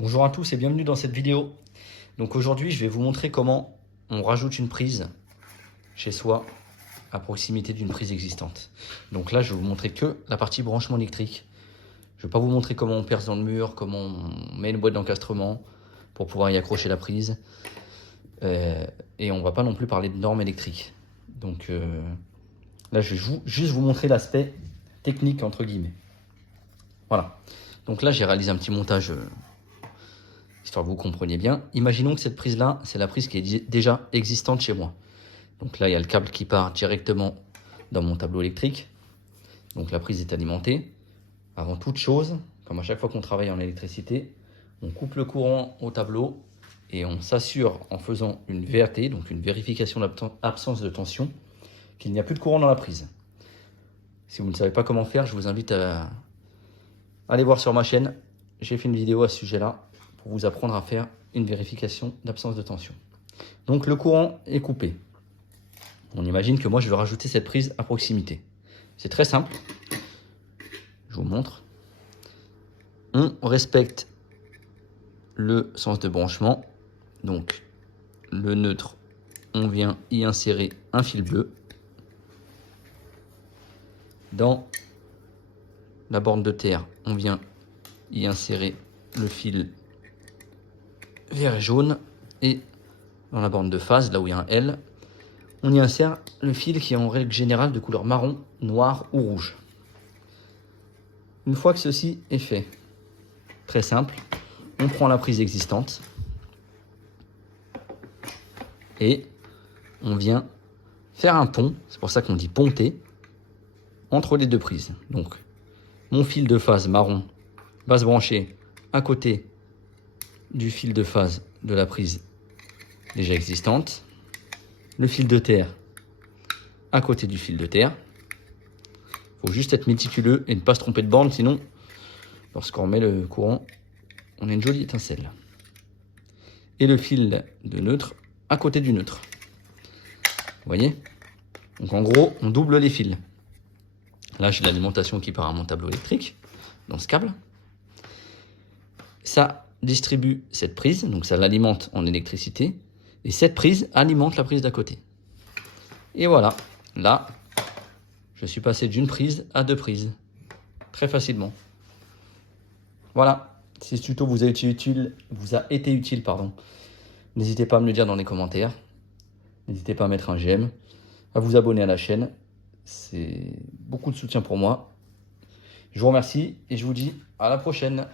Bonjour à tous et bienvenue dans cette vidéo. Donc aujourd'hui, je vais vous montrer comment on rajoute une prise chez soi à proximité d'une prise existante. Donc là, je vais vous montrer que la partie branchement électrique. Je ne vais pas vous montrer comment on perce dans le mur, comment on met une boîte d'encastrement pour pouvoir y accrocher la prise. Et on ne va pas non plus parler de normes électriques. Donc là, je vais juste vous montrer l'aspect technique entre guillemets. Voilà. Donc là, j'ai réalisé un petit montage histoire que vous compreniez bien. Imaginons que cette prise-là, c'est la prise qui est déjà existante chez moi. Donc là, il y a le câble qui part directement dans mon tableau électrique. Donc la prise est alimentée. Avant toute chose, comme à chaque fois qu'on travaille en électricité, on coupe le courant au tableau et on s'assure en faisant une VAT, donc une vérification d'absence de tension, qu'il n'y a plus de courant dans la prise. Si vous ne savez pas comment faire, je vous invite à aller voir sur ma chaîne. J'ai fait une vidéo à ce sujet-là pour vous apprendre à faire une vérification d'absence de tension. Donc le courant est coupé. On imagine que moi je vais rajouter cette prise à proximité. C'est très simple. Je vous montre. On respecte le sens de branchement. Donc le neutre, on vient y insérer un fil bleu. Dans la borne de terre, on vient y insérer le fil vert et jaune. Et dans la borne de phase, là où il y a un L, on y insère le fil qui est en règle générale de couleur marron, noir ou rouge. Une fois que ceci est fait, très simple, on prend la prise existante et on vient faire un pont, c'est pour ça qu'on dit ponter, entre les deux prises. Donc mon fil de phase marron va se brancher à côté du fil de phase de la prise déjà existante, le fil de terre à côté du fil de terre. Il faut juste être méticuleux et ne pas se tromper de borne, sinon lorsqu'on met le courant, on a une jolie étincelle. Et le fil de neutre à côté du neutre. Vous voyez? Donc en gros, on double les fils. Là, j'ai l'alimentation qui part à mon tableau électrique, dans ce câble. Ça distribue cette prise, donc ça l'alimente en électricité. Et cette prise alimente la prise d'à côté. Et voilà, là, je suis passé d'une prise à deux prises. Très facilement. Voilà, si ce tuto vous a été utile, n'hésitez pas à me le dire dans les commentaires. N'hésitez pas à mettre un j'aime, à vous abonner à la chaîne. C'est beaucoup de soutien pour moi. Je vous remercie et je vous dis à la prochaine.